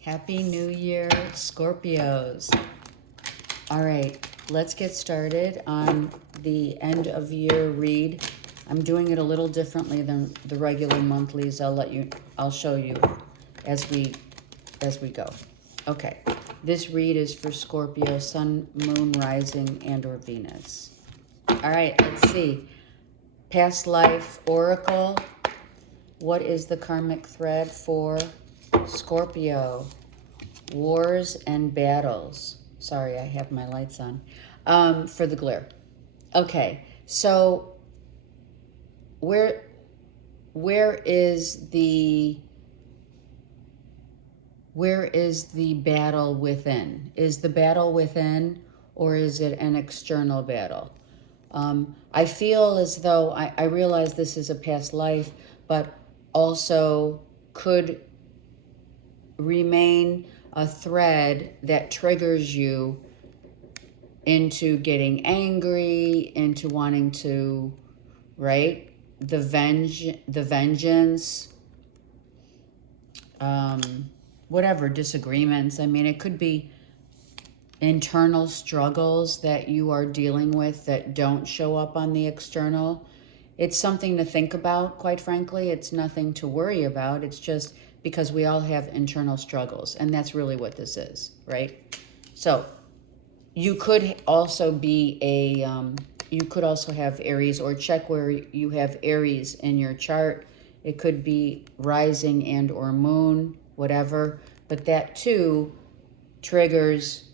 Happy New Year, Scorpios. All right, let's get started on the end of year read. I'm doing it a little differently than the regular monthlies. I'll show you as we go. Okay. This read is for Scorpio, Sun, Moon, Rising, and or Venus. All right, let's see. Past life oracle. What is the karmic thread for Scorpio? Wars and battles. Sorry, I have my lights on. For the glare. Okay, so where is the battle within? Is the battle within, or is it an external battle? I feel as though I realize this is a past life, but also could remain a thread that triggers you into getting angry, into wanting to, right? The vengeance, whatever, disagreements. I mean, it could be internal struggles that you are dealing with that don't show up on the external. It's something to think about, quite frankly. It's nothing to worry about. It's just because we all have internal struggles, and that's really what this is, right? So you could also be you could also have Aries, or check where you have Aries in your chart. It could be rising and or moon, whatever, but that too triggers,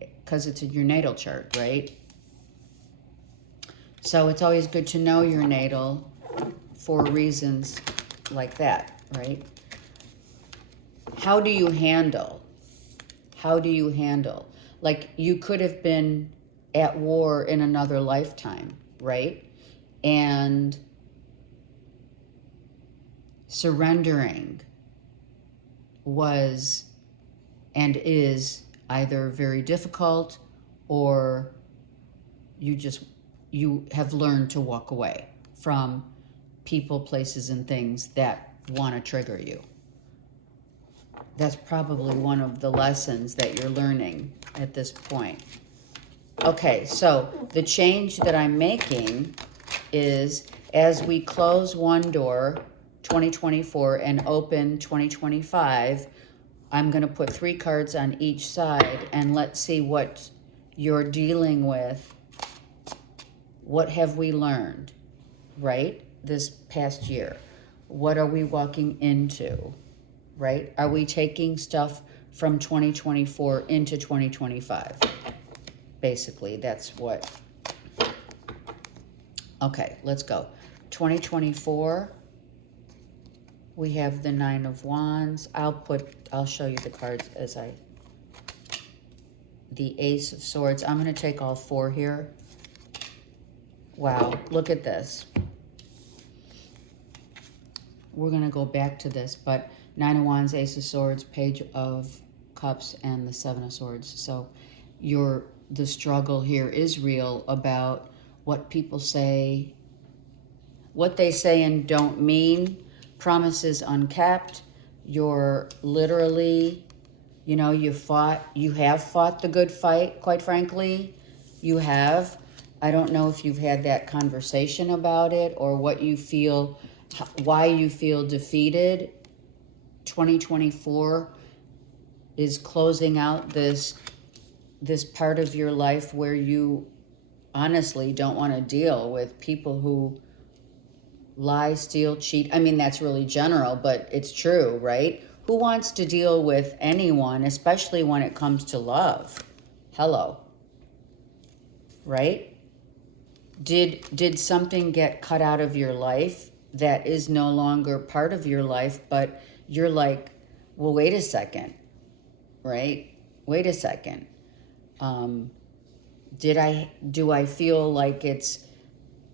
because it's in your natal chart, right? So it's always good to know your natal for reasons like that, right? How do you handle? How do you handle? Like, you could have been at war in another lifetime, right? And surrendering was and is either very difficult, or you have learned to walk away from people, places, and things that want to trigger you. That's probably one of the lessons that you're learning at this point. Okay, so the change that I'm making is, as we close one door, 2024, and open 2025, I'm going to put 3 cards on each side, and let's see what you're dealing with. What have we learned, right, this past year? What are we walking into, right? Are we taking stuff from 2024 into 2025? Basically, that's what. Okay, let's go. 2024, we have the 9 of Wands. I'll show you the cards as the Ace of Swords. I'm going to take all 4 here. Wow, look at this. We're going to go back to this, but 9 of Wands, Ace of Swords, Page of Cups, and the 7 of Swords. So the struggle here is real about what people say, what they say and don't mean, promises unkept. You're literally, you have fought the good fight, quite frankly. You have. I don't know if you've had that conversation about it, or what you feel, why you feel defeated. 2024 is closing out this part of your life where you honestly don't want to deal with people who lie, steal, cheat. I mean, that's really general, but it's true, right? Who wants to deal with anyone, especially when it comes to love? Hello. Right? Did something get cut out of your life that is no longer part of your life, but you're like, well, wait a second, right? Wait a second. Do I feel like it's,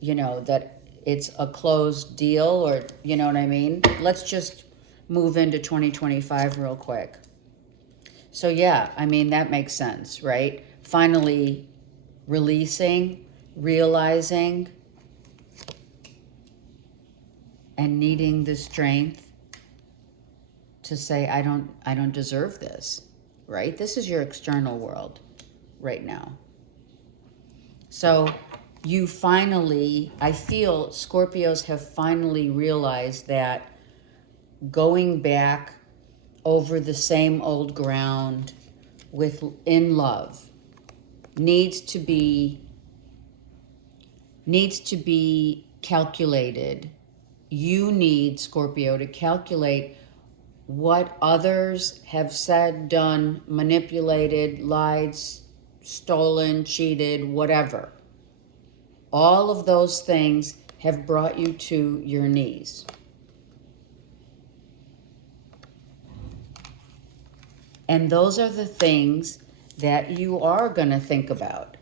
that it's a closed deal, or, you know what I mean? Let's just move into 2025 real quick. So yeah, I mean, that makes sense, right? Finally releasing, realizing, and needing the strength to say, I don't deserve this, right? This is your external world right now. So you finally, I feel Scorpios have finally realized that going back over the same old ground in love needs to be calculated. You need, Scorpio, to calculate what others have said, done, manipulated, lied, stolen, cheated, whatever. All of those things have brought you to your knees. And those are the things that you are going to think about.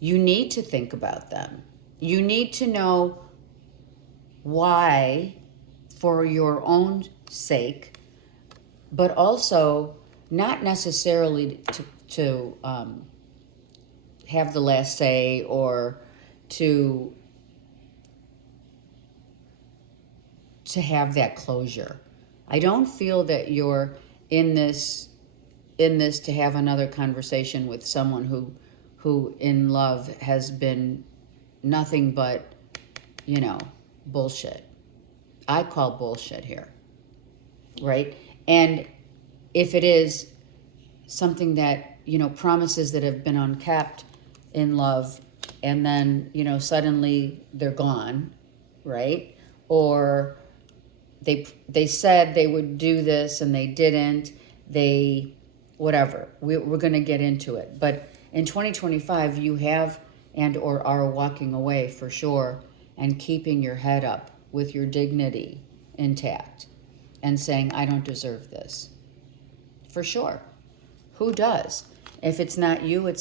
You need to think about them. You need to know why, for your own sake, but also not necessarily to have the last say or to have that closure. I don't feel that you're in this to have another conversation with someone who in love has been nothing but, bullshit. I call bullshit here, right? And if it is something that, promises that have been unkept in love, and then, suddenly they're gone, right? Or they said they would do this and they didn't, whatever. We're going to get into it. But in 2025, you have and or are walking away for sure and keeping your head up with your dignity intact and saying, I don't deserve this. For sure. Who does? If it's not you,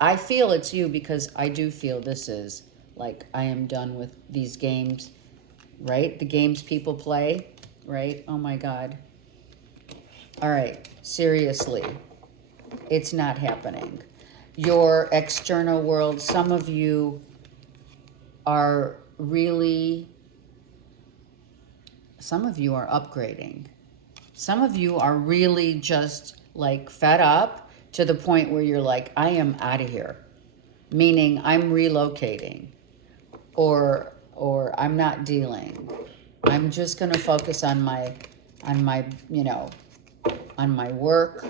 I feel it's you, because I do feel this is like, I am done with these games, right? The games people play, right? Oh my God. All right, seriously, it's not happening. Your external world, some of you are upgrading. Some of you are really just like fed up to the point where you're like, I am out of here. Meaning I'm relocating, or I'm not dealing. I'm just going to focus on my work.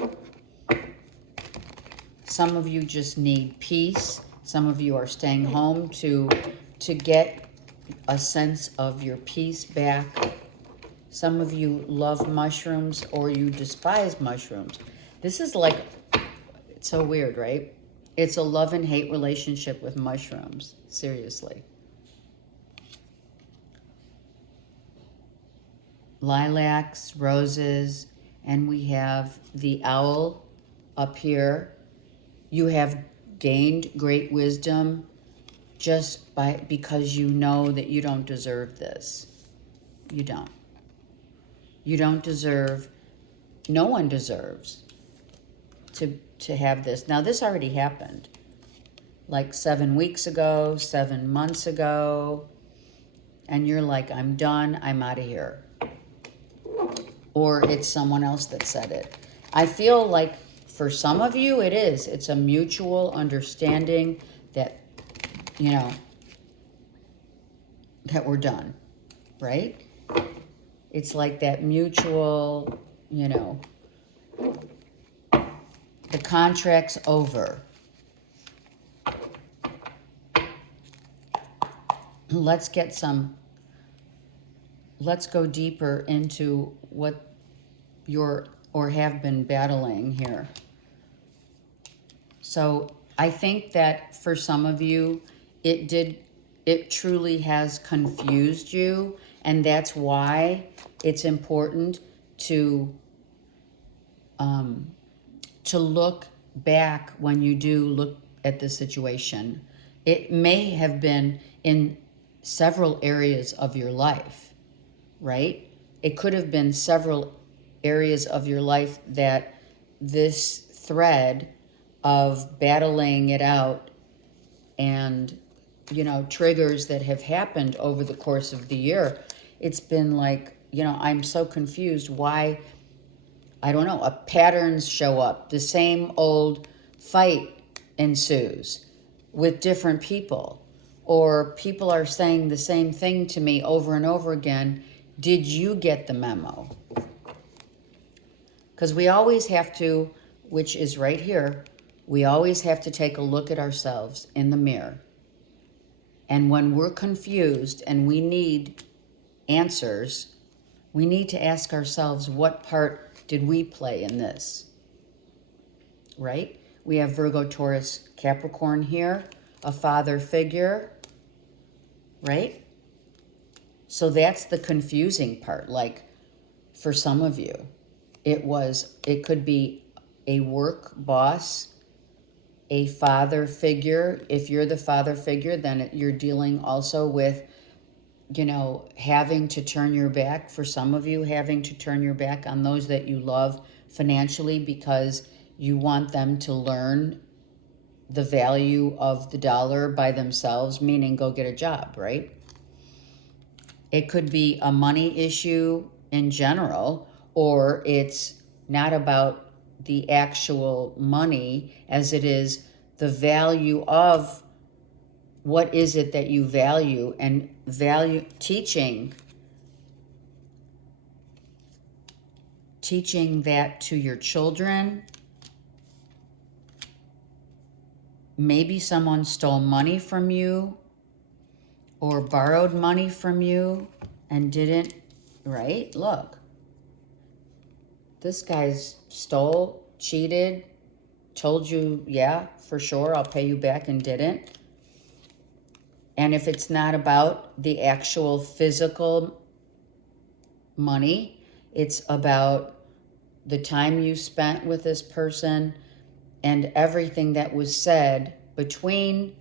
Some of you just need peace. Some of you are staying home to get a sense of your peace back. Some of you love mushrooms, or you despise mushrooms. This is like, it's so weird, right? It's a love and hate relationship with mushrooms. Seriously. Lilacs, roses, and we have the owl up here. You have gained great wisdom just because you know that you don't deserve this. You don't. You don't deserve, no one deserves to have this. Now, this already happened like 7 weeks ago, 7 months ago, and you're like, I'm done, I'm out of here. Or it's someone else that said it. I feel like for some of you it is. It's a mutual understanding that, that we're done, right? It's like that mutual, the contract's over. Let's go deeper into what you're or have been battling here. So I think that for some of you, it truly has confused you, and that's why it's important to look back when you do look at the situation. It may have been in several areas of your life, right? It could have been several areas of your life that this thread of battling it out and, triggers that have happened over the course of the year. It's been like, I'm so confused. Why I don't know, patterns show up. The same old fight ensues with different people. Or people are saying the same thing to me over and over again. Did you get the memo? Because we always have to, which is right here, we always have to take a look at ourselves in the mirror. And when we're confused and we need answers, we need to ask ourselves, what part did we play in this? Right? We have Virgo, Taurus, Capricorn here, a father figure, right? So that's the confusing part. Like for some of you, it could be a work boss, a father figure. If you're the father figure, then you're dealing also with, you know, having to turn your back, for some of you, having to turn your back on those that you love financially because you want them to learn the value of the dollar by themselves, meaning go get a job, right? It could be a money issue in general, or it's not about the actual money as it is the value of what is it that you value, and value teaching that to your children. Maybe someone stole money from you or borrowed money from you and didn't, right? Look, this guy's stole, cheated, told you, yeah, for sure, I'll pay you back, and didn't. And if it's not about the actual physical money, it's about the time you spent with this person and everything that was said between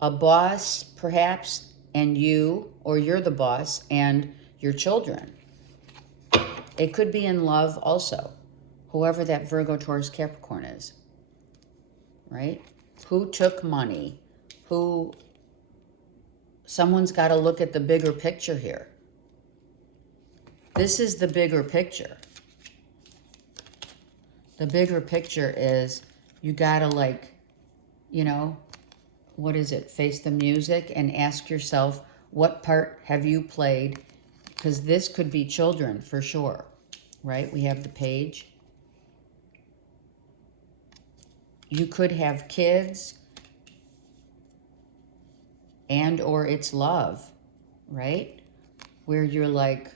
a boss, perhaps, and you, or you're the boss, and your children. It could be in love also, whoever that Virgo, Taurus, Capricorn is, right? Who took money? Someone's got to look at the bigger picture here. This is the bigger picture. The bigger picture is you got to, like, you know, what is it? Face the music and ask yourself, what part have you played? Because this could be children for sure, right? We have the page. You could have kids, and or it's love, right? Where you're like,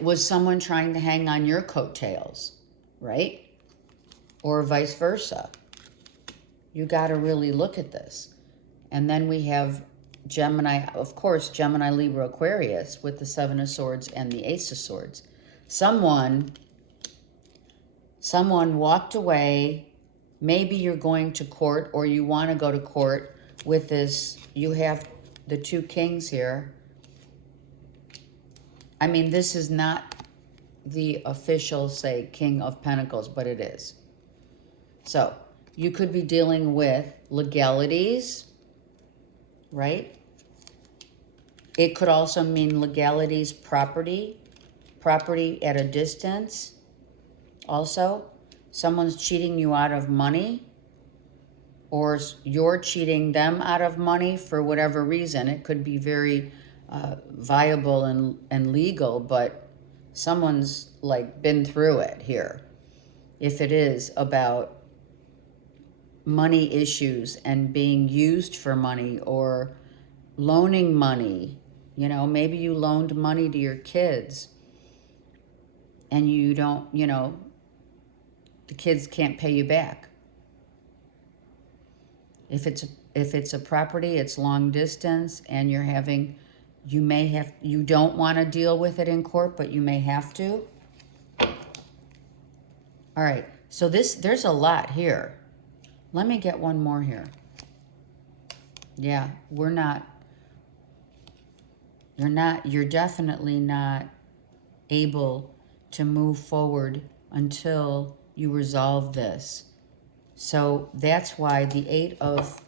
was someone trying to hang on your coattails, right? Or vice versa. You got to really look at this. And then we have Gemini, of course, Gemini, Libra, Aquarius with the Seven of Swords and the Ace of Swords. Someone walked away. Maybe you're going to court, or you want to go to court with this. You have the two kings here. I mean, this is not the official, say, King of Pentacles, but it is. So you could be dealing with legalities, right? It could also mean legalities, property at a distance. Also, someone's cheating you out of money, or you're cheating them out of money for whatever reason. It could be very viable and legal, but someone's like been through it here. If it is about money issues and being used for money or loaning money, you know, maybe you loaned money to your kids and you don't, you know, the kids can't pay you back. If it's a property, it's long distance, and you don't want to deal with it in court, but you may have to. All right, so there's a lot here. Let me get one more here. Yeah, you're definitely not able to move forward until you resolve this. So that's why the Eight of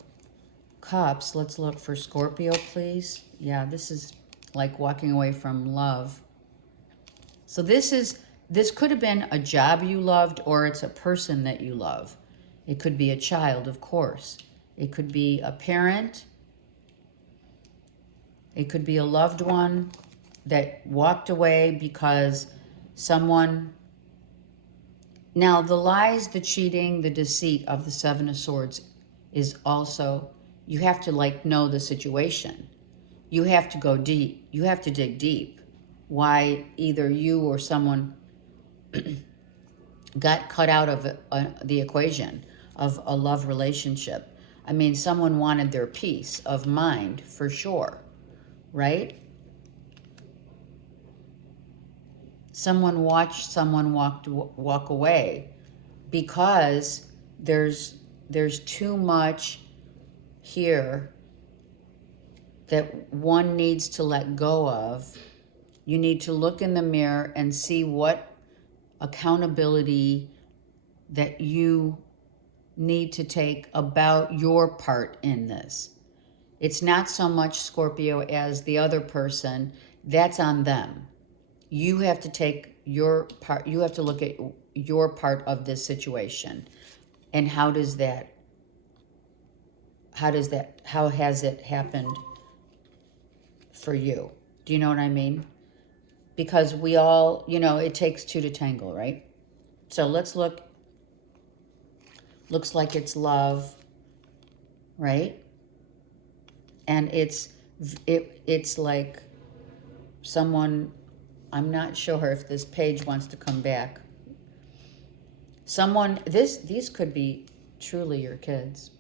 Cups, let's look for Scorpio, please. Yeah, this is like walking away from love. So this is this could have been a job you loved, or it's a person that you love. It could be a child, of course. It could be a parent. It could be a loved one that walked away because someone... Now, the lies, the cheating, the deceit of the Seven of Swords is also, you have to like know the situation. You have to go deep. You have to dig deep. Why either you or someone got cut out of the equation of a love relationship. I mean, someone wanted their peace of mind for sure, right? Someone watched someone walk away because there's too much here that one needs to let go of. You need to look in the mirror and see what accountability that you need to take about your part in this. It's not so much, Scorpio, as the other person. That's on them. You have to take your part. You have to look at your part of this situation. And how has it happened for you? Do you know what I mean? Because we all, it takes two to tangle, right? So let's look. Looks like it's love, right? And it's like someone, I'm not sure if this page wants to come back. Someone, these could be truly your kids.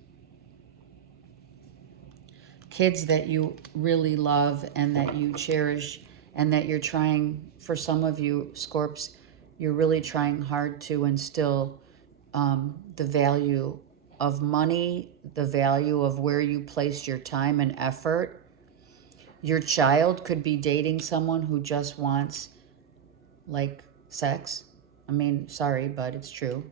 Kids that you really love and that you cherish and that you're trying, for some of you, Scorps, you're really trying hard to instill the value of money, the value of where you place your time and effort. Your child could be dating someone who just wants, like, sex. I mean, sorry, but it's true.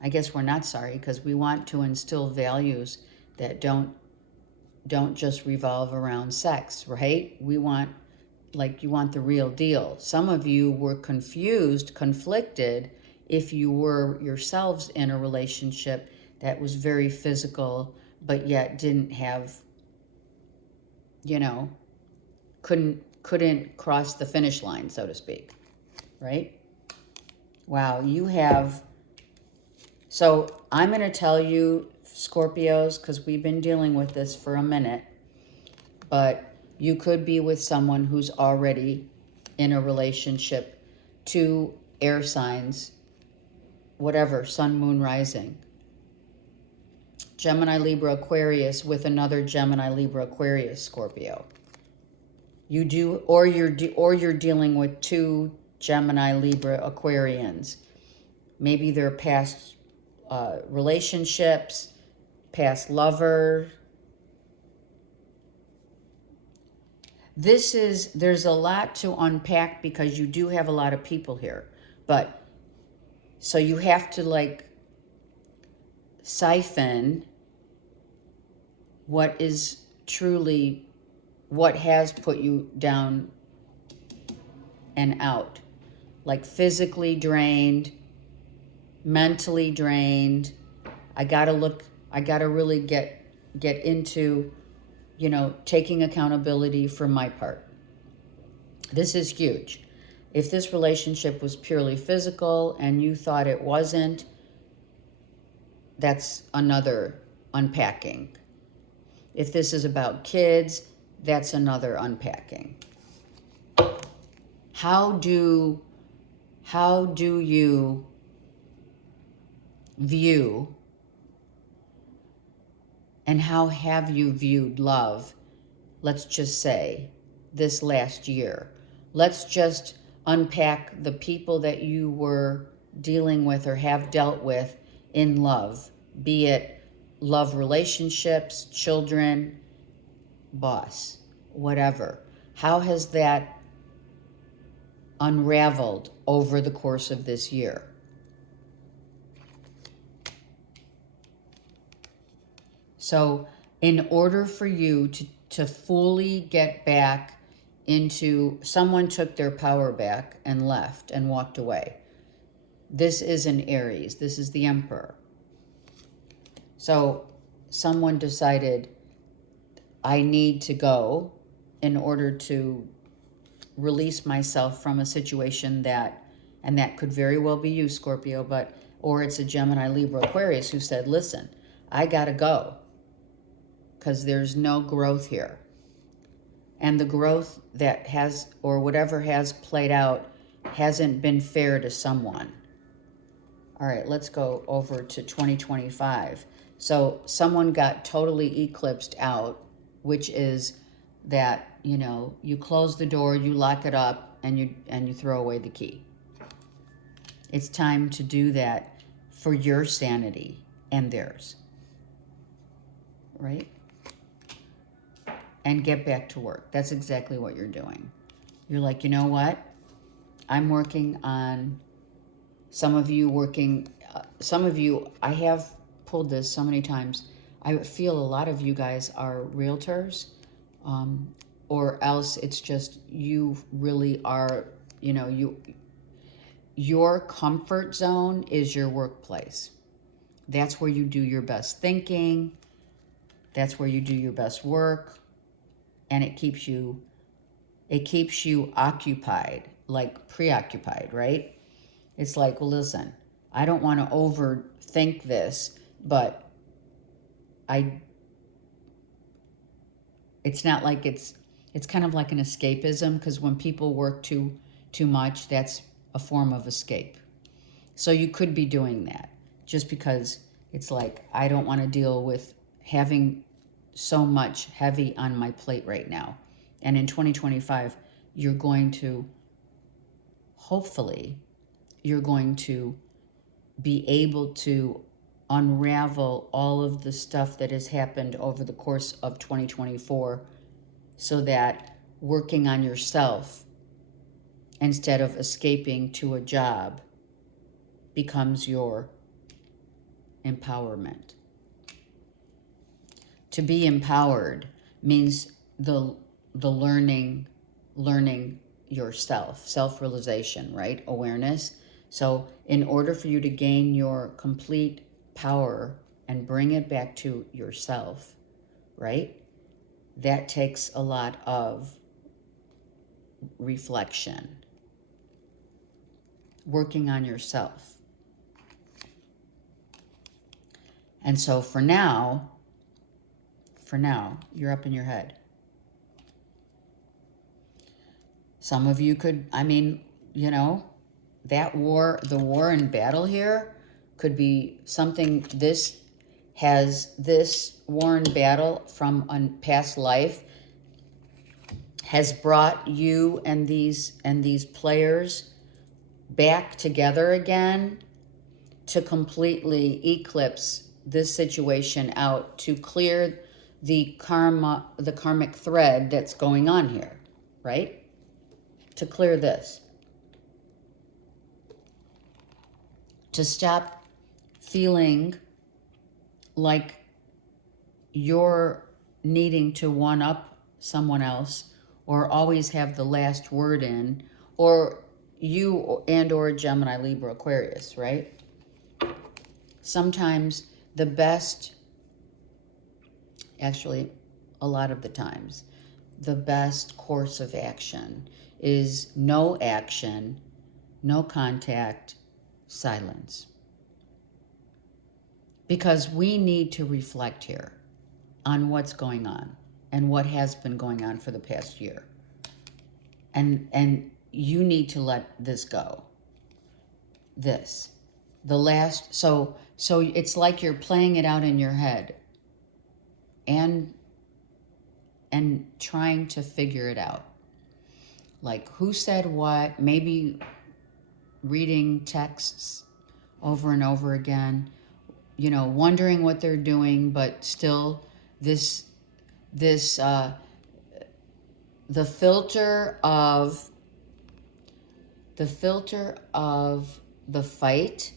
I guess we're not sorry, because we want to instill values that don't just revolve around sex, right? We want, like, you want the real deal. Some of you were confused, conflicted, if you were yourselves in a relationship that was very physical, but yet didn't have, couldn't cross the finish line, so to speak, right? Wow, you have... So I'm going to tell you, Scorpios, because we've been dealing with this for a minute, but you could be with someone who's already in a relationship, two air signs, whatever, sun, moon, rising. Gemini, Libra, Aquarius with another Gemini, Libra, Aquarius, Scorpio. You do, or you're dealing with two Gemini, Libra, Aquarians. Maybe they're past relationships, past lover. There's a lot to unpack because you do have a lot of people here, but so you have to like siphon what is truly what has put you down and out, like physically drained, mentally drained. I gotta really get into, taking accountability for my part. This is huge. If this relationship was purely physical and you thought it wasn't, that's another unpacking. If this is about kids, that's another unpacking. How do you view, and how have you viewed love, let's just say, this last year? Let's just unpack the people that you were dealing with or have dealt with in love, be it love relationships, children, boss, whatever. How has that unraveled over the course of this year? So in order for you to fully get back into, someone took their power back and left and walked away. This is an Aries. This is the Emperor. So someone decided, I need to go in order to release myself from a situation that, and that could very well be you, Scorpio, but, or it's a Gemini, Libra, Aquarius who said, listen, I gotta go because there's no growth here. And the growth that has, or whatever has played out, hasn't been fair to someone. All right, let's go over to 2025. So someone got totally eclipsed out, which is that, you know, you close the door, you lock it up, and you throw away the key. It's time to do that for your sanity and theirs, right? And get back to work. That's exactly what you're doing. You're like, you know what? I'm working on, some of you, I have pulled this so many times. I feel a lot of you guys are realtors, or else it's just you really are, you know, your comfort zone is your workplace. That's where you do your best thinking. That's where you do your best work. And it keeps you occupied, like preoccupied, right? It's like, well, listen, I don't want to overthink this, but it's not like it's kind of like an escapism, because when people work too much, that's a form of escape. So you could be doing that just because it's like, I don't want to deal with having so much heavy on my plate right now. And in 2025, you're going to, hopefully, you're going to be able to unravel all of the stuff that has happened over the course of 2024, so that working on yourself instead of escaping to a job becomes your empowerment. To be empowered means the learning yourself, self-realization, right? Awareness. So in order for you to gain your complete power and bring it back to yourself, right? That takes a lot of reflection, working on yourself. And so for now, you're up in your head. Some of you could, I mean, you know, that war, the war and battle here could be something, this war and battle from a past life has brought you and these players back together again to completely eclipse this situation out, to clear the karmic thread that's going on here, right? To clear this. To stop feeling like you're needing to one-up someone else or always have the last word in, or you and or Gemini, Libra, Aquarius, right? Sometimes the best, actually a lot of the times, the best course of action is no action, no contact, silence. Because we need to reflect here on what's going on and what has been going on for the past year. And you need to let this go. So it's like you're playing it out in your head and trying to figure it out. Like, who said what, maybe reading texts over and over again, you know, wondering what they're doing, but still the filter of the fight,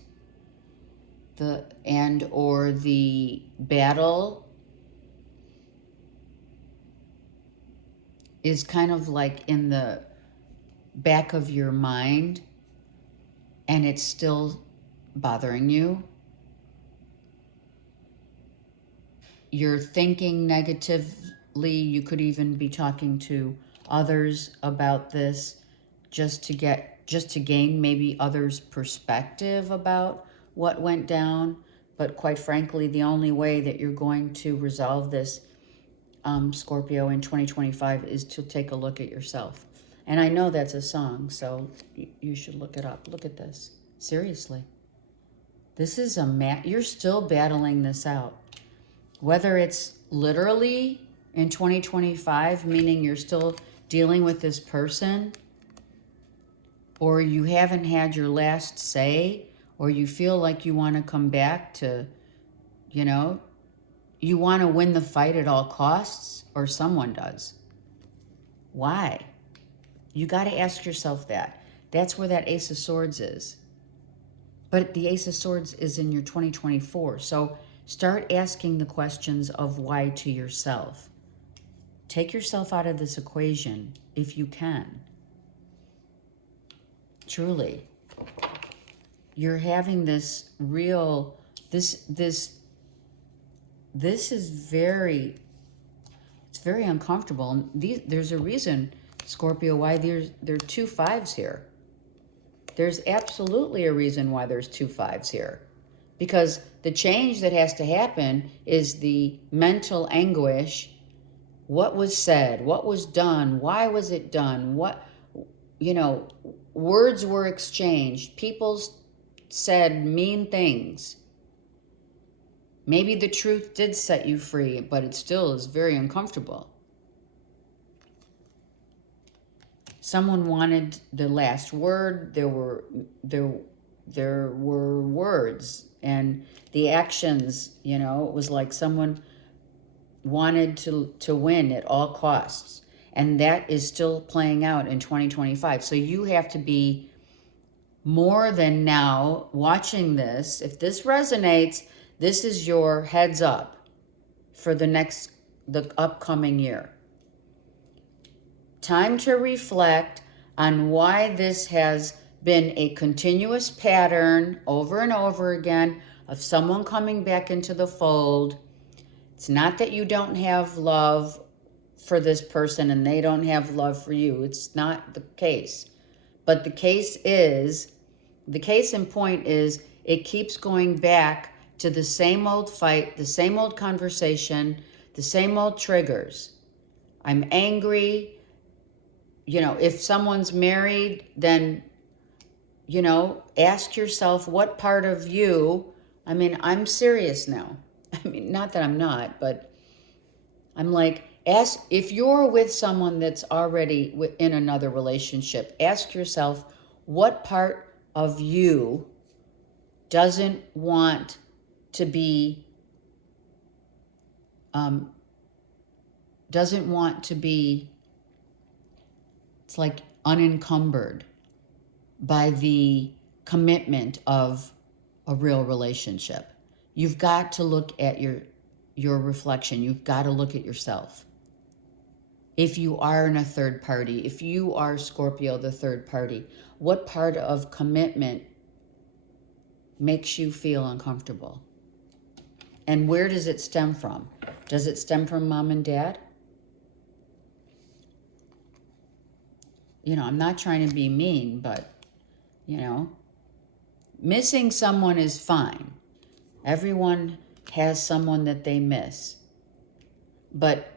or the battle is kind of like in the back of your mind and it's still bothering you. You're thinking negatively. You could even be talking to others about this just to gain maybe others' perspective about what went down. But quite frankly, the only way that you're going to resolve this, Scorpio, in 2025 is to take a look at yourself. And I know that's a song, so you should look it up. Look at this. Seriously. This is you're still battling this out. Whether it's literally in 2025, meaning you're still dealing with this person, or you haven't had your last say, or you feel like you want to come back to, you know, you want to win the fight at all costs, or someone does. Why? You got to ask yourself that. That's where that Ace of Swords is. But the Ace of Swords is in your 2024. So start asking the questions of why to yourself. Take yourself out of this equation if you can. Truly. You're having this real, this is very, it's very uncomfortable. And there's a reason, Scorpio, why there are 2 5s here. There's absolutely a reason why there's 2 5s here. Because the change that has to happen is the mental anguish. What was said? What was done? Why was it done? What, words were exchanged. People said mean things. Maybe the truth did set you free, but it still is very uncomfortable. Someone wanted the last word. There were words, and the actions, it was like someone wanted to win at all costs. And that is still playing out in 2025. So you have to be more than now watching this. If this resonates, this is your heads up for the upcoming year. Time to reflect on why this has been a continuous pattern over and over again of someone coming back into the fold. It's not that you don't have love for this person and they don't have love for you. It's not the case. But the case in point is it keeps going back to the same old fight, the same old conversation, the same old triggers. I'm angry. If someone's married, then, ask yourself what part of you, I'm serious now. Not that I'm not, but I'm like, if you're with someone that's already in another relationship, ask yourself what part of you doesn't want to be, it's like unencumbered by the commitment of a real relationship. You've got to look at your reflection. You've got to look at yourself. If you are in a third party, if you are Scorpio, the third party, what part of commitment makes you feel uncomfortable? And where does it stem from? Does it stem from mom and dad? I'm not trying to be mean, but, missing someone is fine. Everyone has someone that they miss. But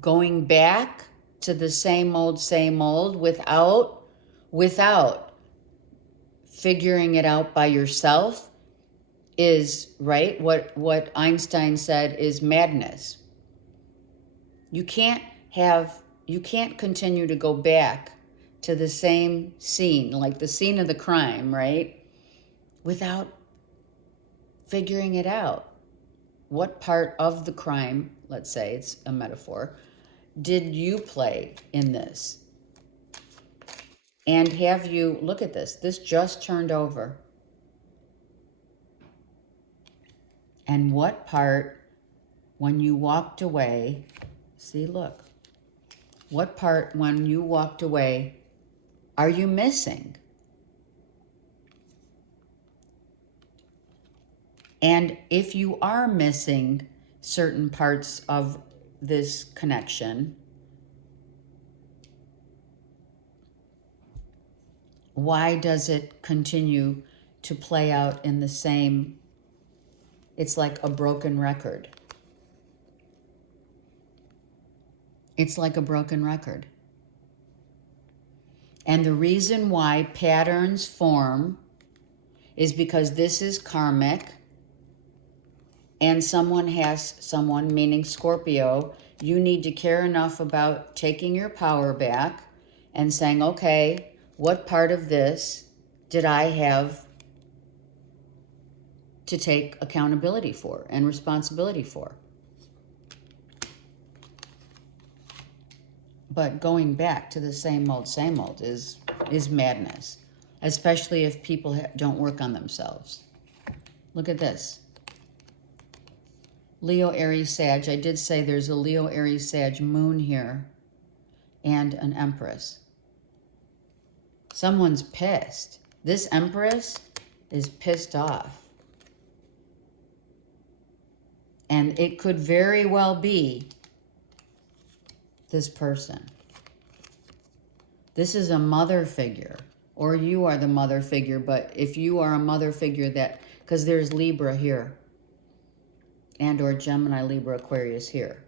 going back to the same old without figuring it out by yourself is, right? What Einstein said is madness. You can't continue to go back to the same scene, like the scene of the crime, right? Without figuring it out. What part of the crime, let's say it's a metaphor, did you play in this? And have you, look at this, this just turned over. And what part, when you walked away, see, look, What part, when you walked away, are you missing? And if you are missing certain parts of this connection, why does it continue to play out in the same? It's like a broken record. It's like a broken record. And the reason why patterns form is because this is karmic, and someone, meaning Scorpio, you need to care enough about taking your power back and saying, okay, what part of this did I have to take accountability for and responsibility for? But going back to the same old is madness, especially if people don't work on themselves. Look at this. Leo, Aries, Sag. I did say there's a Leo, Aries, Sag moon here and an Empress. Someone's pissed. This Empress is pissed off. And it could very well be this person. This is a mother figure, or you are the mother figure, but if you are a mother figure that, because there's Libra here, and or Gemini, Libra, Aquarius here.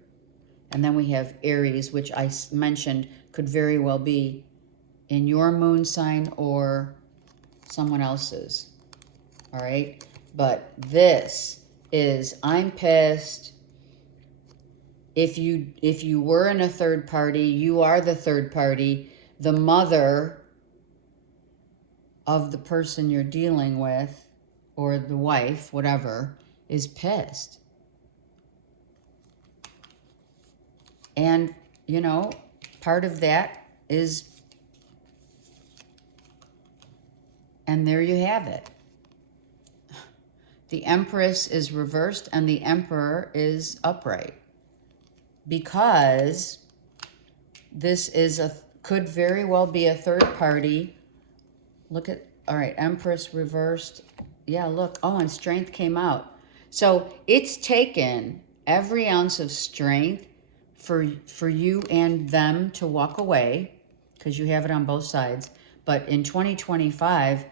And then we have Aries, which I mentioned could very well be in your moon sign or someone else's. All right? But this is, I'm pissed. If you were in a third party, you are the third party. The mother of the person you're dealing with, or the wife, whatever, is pissed. And, you know, part of that is, and there you have it. The Empress is reversed and the Emperor is upright. Because this is could very well be a third party. Look at, all right, Empress reversed. Yeah, look, oh, and Strength came out. So it's taken every ounce of strength for you and them to walk away, because you have it on both sides. But in 2025,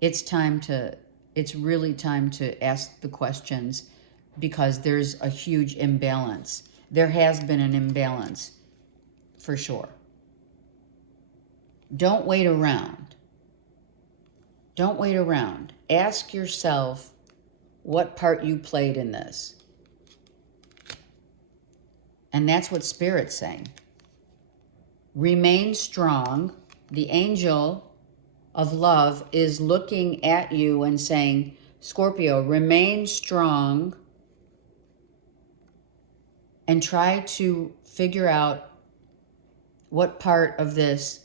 it's really time to ask the questions, because there's a huge imbalance. There has been an imbalance, for sure. Don't wait around. Don't wait around. Ask yourself what part you played in this. And that's what Spirit's saying. Remain strong. The angel of love is looking at you and saying, Scorpio, remain strong and try to figure out what part of this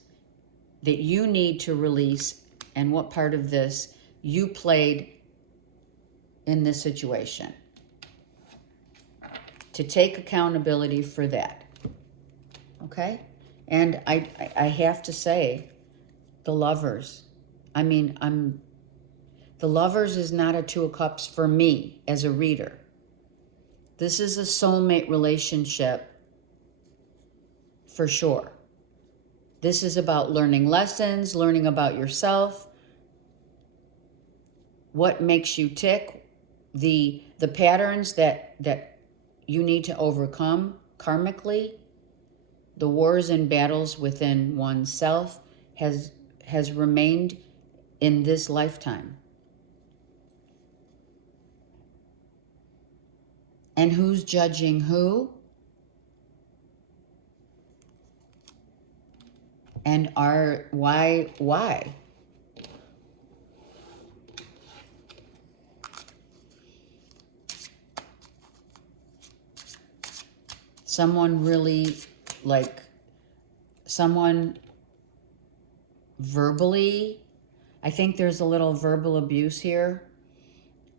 that you need to release and what part of this you played in this situation. To take accountability for that. Okay? And I have to say, the Lovers. I mean, the Lovers is not a Two of Cups for me as a reader. This is a soulmate relationship for sure. This is about learning lessons, learning about yourself, what makes you tick, the patterns that you need to overcome karmically, the wars and battles within oneself has remained in this lifetime. And who's judging who? And why? Someone really, someone verbally, I think there's a little verbal abuse here.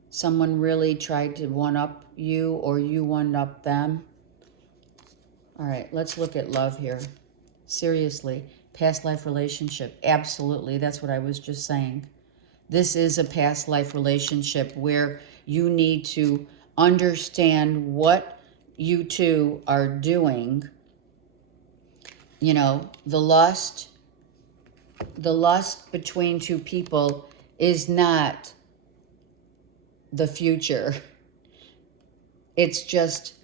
Someone really tried to one-up you, or you one-up them. All right, let's look at love here. Seriously. Past life relationship. Absolutely. That's what I was just saying. This is a past life relationship where you need to understand what you two are doing. You know, the lust between two people is not the future. It's just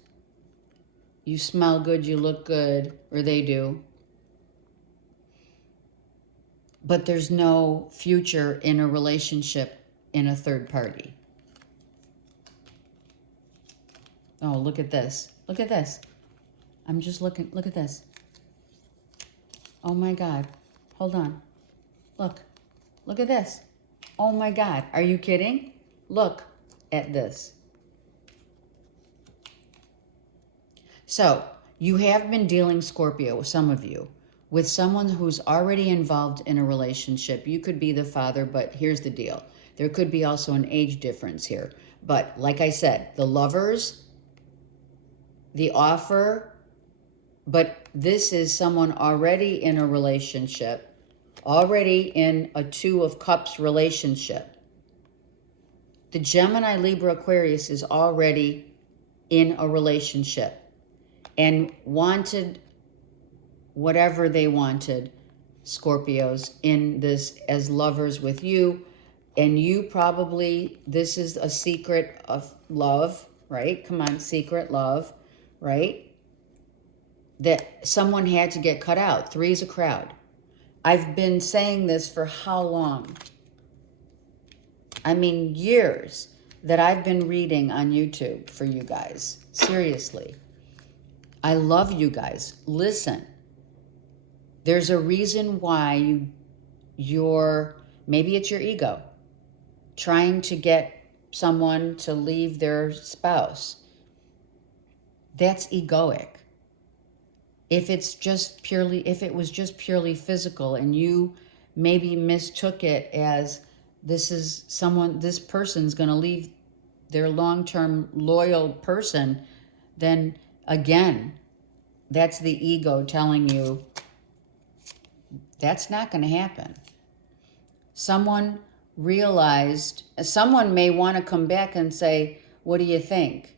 you smell good, you look good, or they do. But there's no future in a relationship in a third party. Oh, look at this. Look at this. I'm just looking. Look at this. Oh my God. Hold on. Look. Look at this. Oh my God. Are you kidding? Look at this. So, you have been dealing, Scorpio, some of you, with someone who's already involved in a relationship. You could be the father, but here's the deal. There could be also an age difference here. But like I said, the lovers, the offer, but this is someone already in a relationship, already in a Two of Cups relationship. The Gemini, Libra, Aquarius is already in a relationship and wanted whatever they wanted, Scorpios, in this as lovers with you. And you probably, this is a secret of love, right? Come on, secret love, right? That someone had to get cut out. Three is a crowd. I've been saying this for how long? I mean, years that I've been reading on YouTube for you guys. Seriously. I love you guys. Listen. There's a reason why you're, maybe it's your ego, trying to get someone to leave their spouse. That's egoic. If it was just purely physical and you maybe mistook it as this person's going to leave their long-term loyal person, then again, that's the ego telling you that's not going to happen. Someone may want to come back and say, what do you think?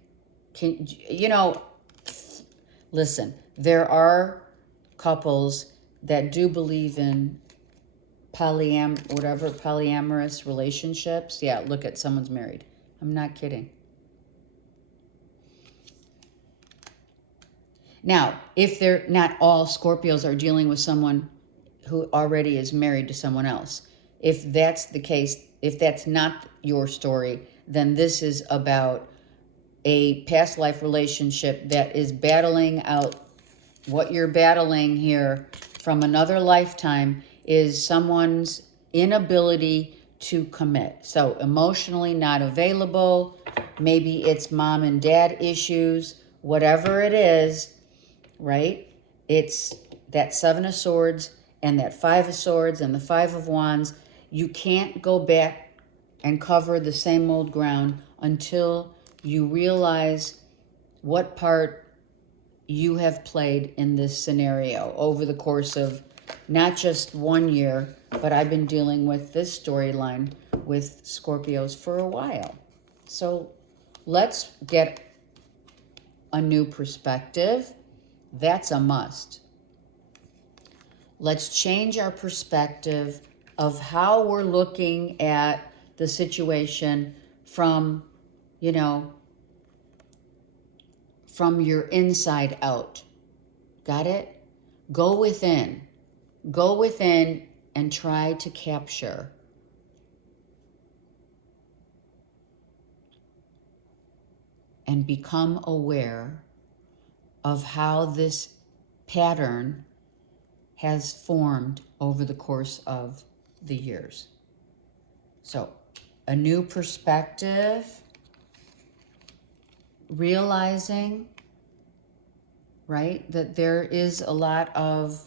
Listen, there are couples that do believe in polyamorous relationships. Yeah, look at someone's married. I'm not kidding. Now, if they're not all Scorpios are dealing with someone who already is married to someone else. If that's the case, if that's not your story, then this is about a past life relationship that is battling out what you're battling here from another lifetime is someone's inability to commit. So emotionally not available, maybe it's mom and dad issues, whatever it is, right? It's that Seven of Swords and that Five of Swords and the Five of Wands. You can't go back and cover the same old ground until you realize what part you have played in this scenario over the course of not just 1 year, but I've been dealing with this storyline with Scorpios for a while. So let's get a new perspective. That's a must. Let's change our perspective of how we're looking at the situation from, from your inside out. Got it? Go within. Go within and try to capture and become aware of how this pattern has formed over the course of the years. So, a new perspective, realizing, right, that there is a lot of,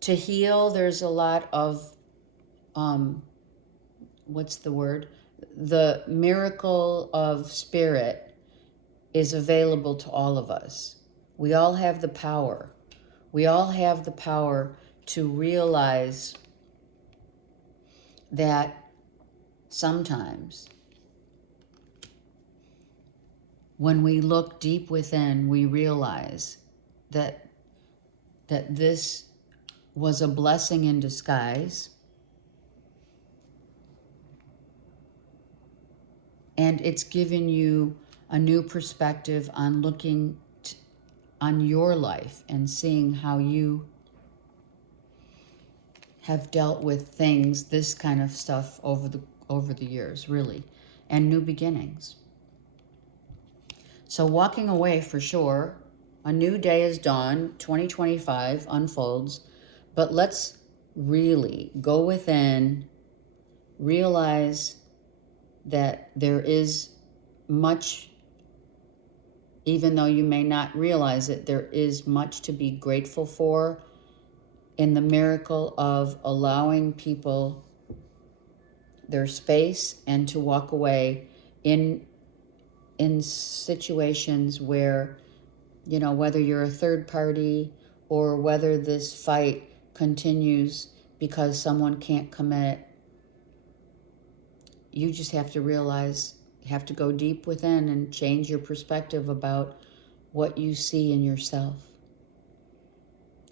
to heal, there's a lot of, what's the word? The miracle of spirit is available to all of us. We all have the power. We all have the power to realize that sometimes when we look deep within, we realize that this was a blessing in disguise, and it's given you a new perspective on looking on your life and seeing how you have dealt with things, this kind of stuff over the years, really, and new beginnings. So walking away for sure, a new day is dawn, 2025 unfolds, but let's really go within, realize that there is much, even though you may not realize it, there is much to be grateful for in the miracle of allowing people their space and to walk away in situations where, you know, whether you're a third party or whether this fight continues because someone can't commit, you just have to realize, you have to go deep within and change your perspective about what you see in yourself.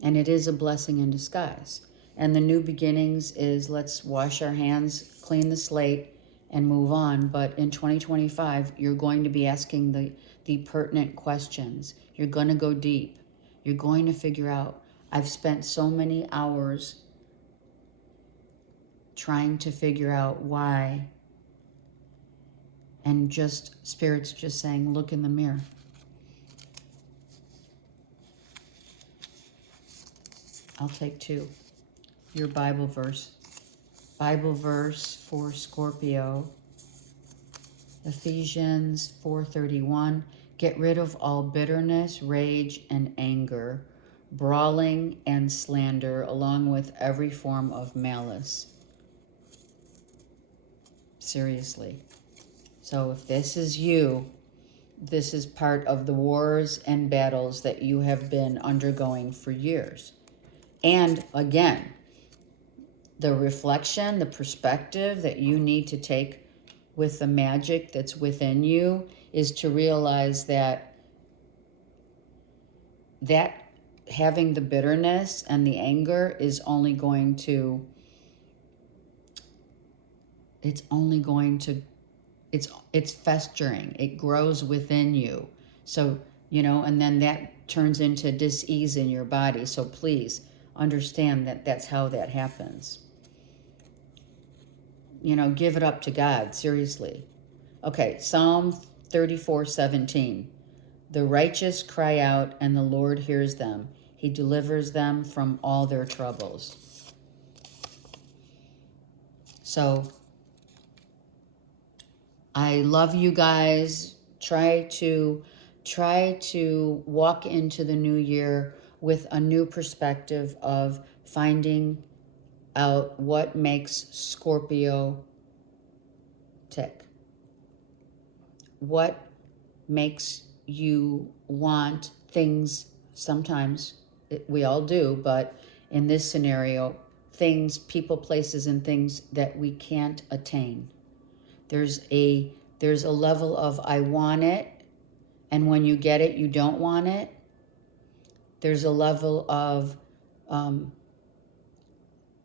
And it is a blessing in disguise. And the new beginnings is, let's wash our hands, clean the slate, and move on. But in 2025, you're going to be asking the pertinent questions. You're going to go deep. You're going to figure out, I've spent so many hours trying to figure out why. And just, Spirit's just saying, look in the mirror. I'll take 2. Your Bible verse. Bible verse for Scorpio. Ephesians 4:31. Get rid of all bitterness, rage, and anger, brawling and slander, along with every form of malice. Seriously. So if this is you, this is part of the wars and battles that you have been undergoing for years. And again, the reflection, the perspective that you need to take with the magic that's within you is to realize that having the bitterness and the anger is only going to, it's festering. It grows within you. So, you know, and then that turns into dis-ease in your body. So please understand that that's how that happens. You know, give it up to God, seriously. Okay, Psalm 34:17. The righteous cry out, and the Lord hears them. He delivers them from all their troubles. So, I love you guys. Try to walk into the new year with a new perspective of finding out what makes Scorpio tick. What makes you want things, sometimes we all do, but in this scenario, things, people, places, and things that we can't attain. There's a level of I want it, and when you get it, you don't want it. There's a level of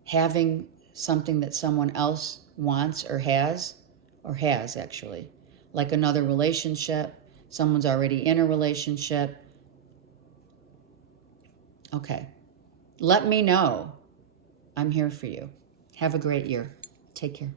having something that someone else wants or has actually, like another relationship. Someone's already in a relationship. Okay, let me know. I'm here for you. Have a great year. Take care.